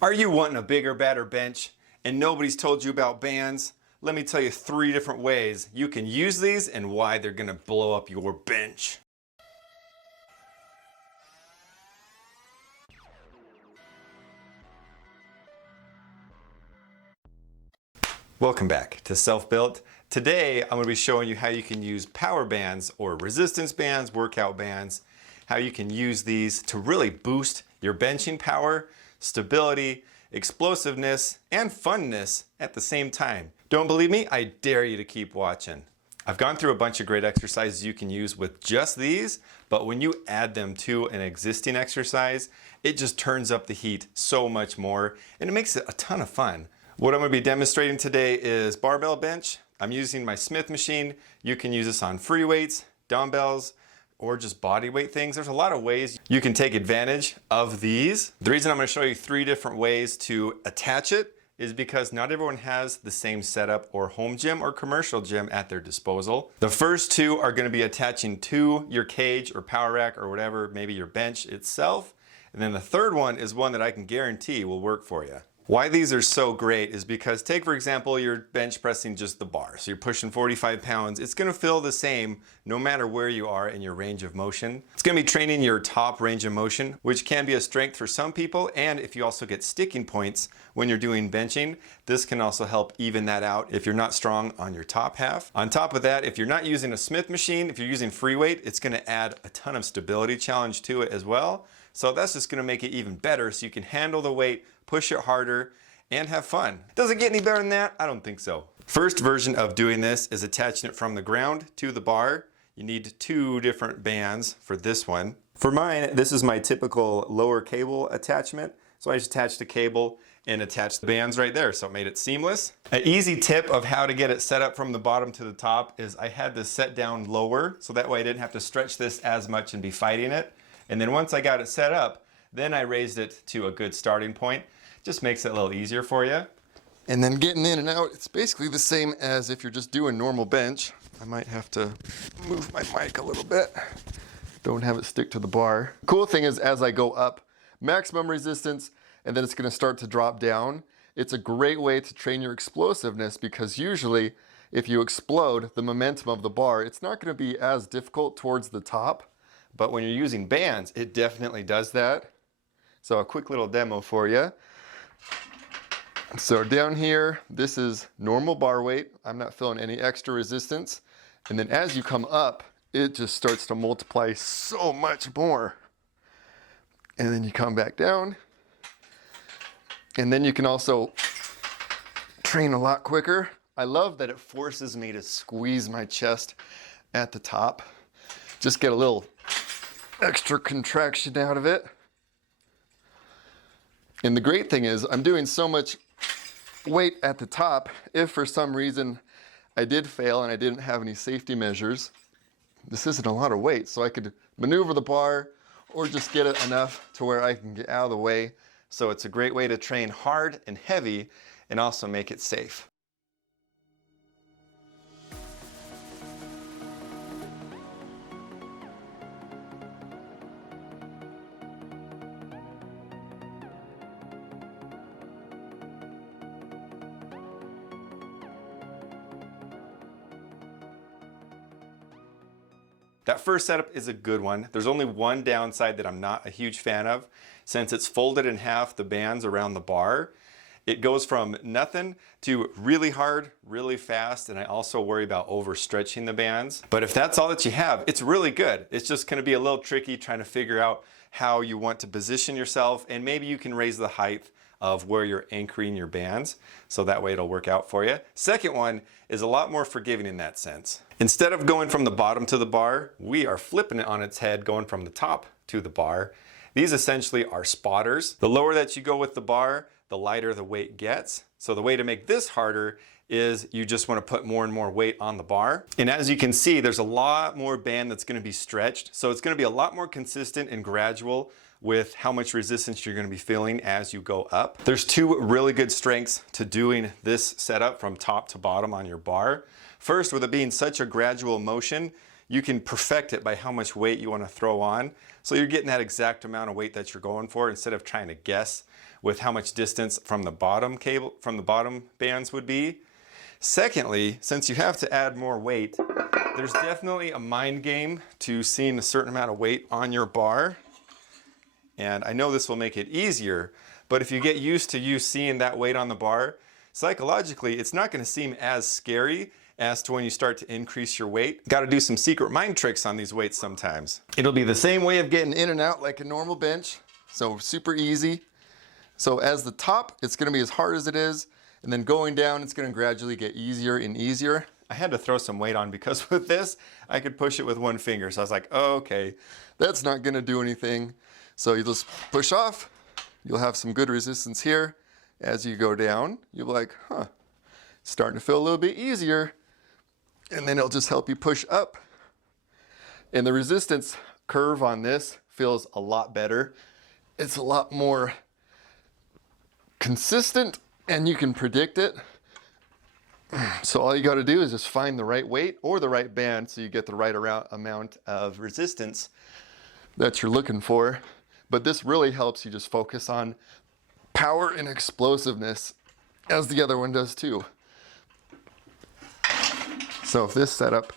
Are you wanting a bigger, better bench and nobody's told you about bands? Let me tell you 3 different ways you can use these and why they're gonna blow up your bench. Welcome back to Self-Built. Today I'm going to be showing you how you can use power bands or resistance bands, workout bands, how you can use these to really boost your benching power, stability, explosiveness, and funness at the same time. Don't believe me? I dare you to keep watching. I've gone through a bunch of great exercises you can use with just these, but when you add them to an existing exercise, it just turns up the heat so much more and it makes it a ton of fun. What I'm going to be demonstrating today is barbell bench. I'm using my Smith machine. You can use this on free weights, dumbbells, or just body weight things. There's a lot of ways you can take advantage of these. The reason I'm going to show you 3 different ways to attach it is because not everyone has the same setup or home gym or commercial gym at their disposal. The first 2 are going to be attaching to your cage or power rack or whatever, maybe your bench itself. And then the third one is one that I can guarantee will work for you. Why these are so great is because take for example you're bench pressing just the bar. So you're pushing 45 pounds. It's going to feel the same no matter where you are in your range of motion. It's going to be training your top range of motion, which can be a strength for some people. And if you also get sticking points when you're doing benching, this can also help even that out if you're not strong on your top half. On top of that, if you're not using a Smith machine, if you're using free weight, it's going to add a ton of stability challenge to it as well. So that's just going to make it even better so you can handle the weight, push it harder, and have fun. Does it get any better than that? I don't think so. First version of doing this is attaching it from the ground to the bar. You need 2 different bands for this one. For mine, this is my typical lower cable attachment. So I just attached the cable and attached the bands right there, so it made it seamless. An easy tip of how to get it set up from the bottom to the top is I had this set down lower, so that way I didn't have to stretch this as much and be fighting it. And then once I got it set up, then I raised it to a good starting point. Just makes it a little easier for you. And then getting in and out, it's basically the same as if you're just doing normal bench. I might have to move my mic a little bit. Don't have it stick to the bar. Cool thing is as I go up, maximum resistance, and then it's gonna start to drop down. It's a great way to train your explosiveness because usually if you explode the momentum of the bar, it's not gonna be as difficult towards the top. But when you're using bands, it definitely does that. So a quick little demo for you. So down here, this is normal bar weight. I'm not feeling any extra resistance. And then as you come up, it just starts to multiply so much more. And then you come back down. And then you can also train a lot quicker. I love that it forces me to squeeze my chest at the top. Just get a little extra contraction out of it. And the great thing is I'm doing so much weight at the top. If for some reason I did fail and I didn't have any safety measures, this isn't a lot of weight, so I could maneuver the bar or just get it enough to where I can get out of the way. So it's a great way to train hard and heavy and also make it safe. That first setup is a good one. There's only one downside that I'm not a huge fan of. Since it's folded in half, the bands around the bar, it goes from nothing to really hard, really fast, and I also worry about overstretching the bands. But if that's all that you have, it's really good. It's just gonna be a little tricky trying to figure out how you want to position yourself, and maybe you can raise the height of where you're anchoring your bands, so that way it'll work out for you. Second one is a lot more forgiving in that sense. Instead of going from the bottom to the bar, we are flipping it on its head, going from the top to the bar. These essentially are spotters. The lower that you go with the bar, the lighter the weight gets. So the way to make this harder is you just want to put more and more weight on the bar. And as you can see, there's a lot more band that's going to be stretched. So it's going to be a lot more consistent and gradual with how much resistance you're going to be feeling as you go up. There's 2 really good strengths to doing this setup from top to bottom on your bar. First, with it being such a gradual motion, you can perfect it by how much weight you want to throw on. So you're getting that exact amount of weight that you're going for instead of trying to guess with how much distance from the bottom bands would be. Secondly, since you have to add more weight, there's definitely a mind game to seeing a certain amount of weight on your bar. And I know this will make it easier, but if you get used to you seeing that weight on the bar, psychologically, it's not going to seem as scary as to when you start to increase your weight. Got to do some secret mind tricks on these weights sometimes. It'll be the same way of getting in and out like a normal bench. So super easy. So as the top, it's going to be as hard as it is. And then going down, it's going to gradually get easier and easier. I had to throw some weight on because with this, I could push it with one finger. So I was like, oh, okay, that's not going to do anything. So you just push off. You'll have some good resistance here. As you go down, you'll be like, huh, it's starting to feel a little bit easier. And then it'll just help you push up. And the resistance curve on this feels a lot better. It's a lot more consistent and you can predict it. So all you got to do is just find the right weight or the right band so you get the right amount of resistance that you're looking for. But this really helps you just focus on power and explosiveness, as the other one does too. So if this setup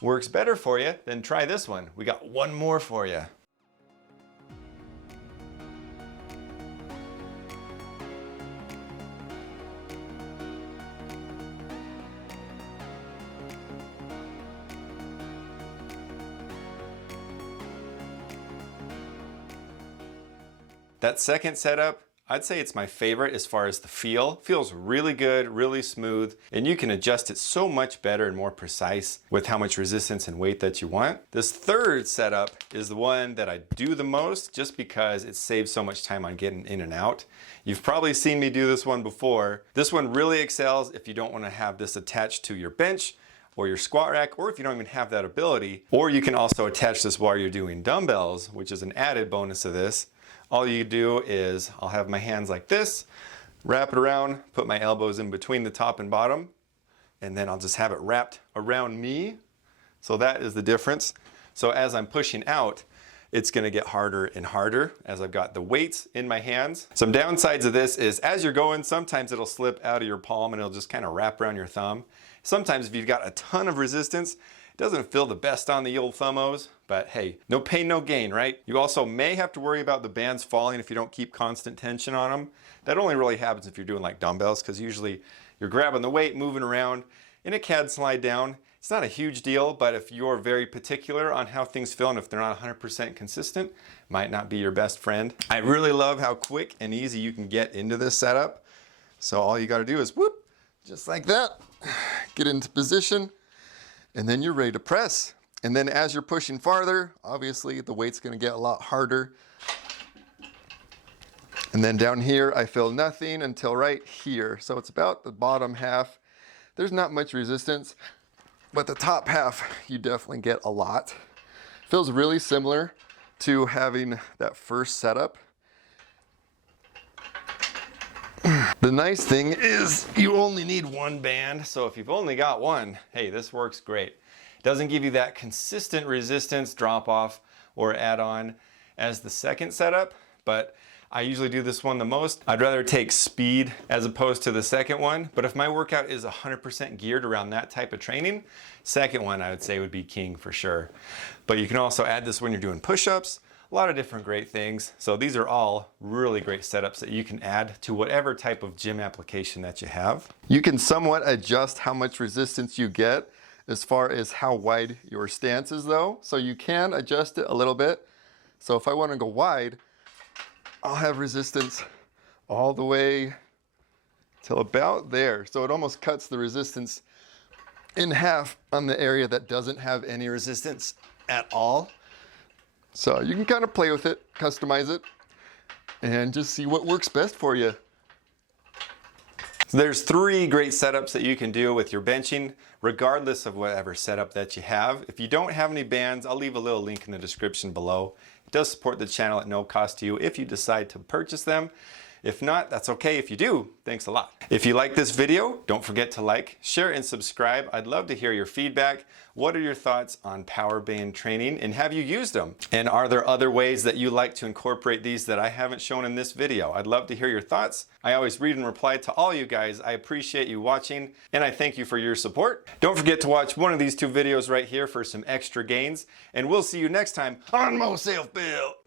works better for you, then try this one. We got one more for you. That second setup, I'd say it's my favorite as far as the feel. Feels really good, really smooth, and you can adjust it so much better and more precise with how much resistance and weight that you want. This third setup is the one that I do the most just because it saves so much time on getting in and out. You've probably seen me do this one before. This one really excels if you don't want to have this attached to your bench or your squat rack, or if you don't even have that ability. Or you can also attach this while you're doing dumbbells, which is an added bonus of this. All you do is, I'll have my hands like this, wrap it around, put my elbows in between the top and bottom, and then I'll just have it wrapped around me. So that is the difference. So as I'm pushing out, it's gonna get harder and harder as I've got the weights in my hands. Some downsides of this is as you're going, sometimes it'll slip out of your palm and it'll just kind of wrap around your thumb. Sometimes if you've got a ton of resistance, it doesn't feel the best on the old thumbos, but hey, no pain, no gain, right? You also may have to worry about the bands falling if you don't keep constant tension on them. That only really happens if you're doing like dumbbells, because usually you're grabbing the weight, moving around, and it can slide down. It's not a huge deal, but if you're very particular on how things feel and if they're not 100% consistent, it might not be your best friend. I really love how quick and easy you can get into this setup. So all you gotta do is whoop, just like that, get into position, and then you're ready to press. And then as you're pushing farther, obviously the weight's gonna get a lot harder. And then down here, I feel nothing until right here. So it's about the bottom half. There's not much resistance, but the top half, you definitely get a lot. Feels really similar to having that first setup. The nice thing is you only need one band, so if you've only got one, hey, this works great. It doesn't give you that consistent resistance drop off or add on as the second setup, but I usually do this one the most. I'd rather take speed as opposed to the second one, but if my workout is 100% geared around that type of training, second one I would say would be king for sure. But you can also add this when you're doing push-ups, a lot of different great things. So these are all really great setups that you can add to whatever type of gym application that you have. You can somewhat adjust how much resistance you get as far as how wide your stance is though. So you can adjust it a little bit. So if I want to go wide, I'll have resistance all the way till about there. So it almost cuts the resistance in half on the area that doesn't have any resistance at all. So you can kind of play with it, customize it, and just see what works best for you. So there's 3 great setups that you can do with your benching, regardless of whatever setup that you have. If you don't have any bands, I'll leave a little link in the description below. It does support the channel at no cost to you if you decide to purchase them. If not, that's okay. If you do, thanks a lot. If you like this video, don't forget to like, share, and subscribe. I'd love to hear your feedback. What are your thoughts on power band training, and have you used them? And are there other ways that you like to incorporate these that I haven't shown in this video? I'd love to hear your thoughts. I always read and reply to all you guys. I appreciate you watching, and I thank you for your support. Don't forget to watch one of these two videos right here for some extra gains, and we'll see you next time on Mo Self Built.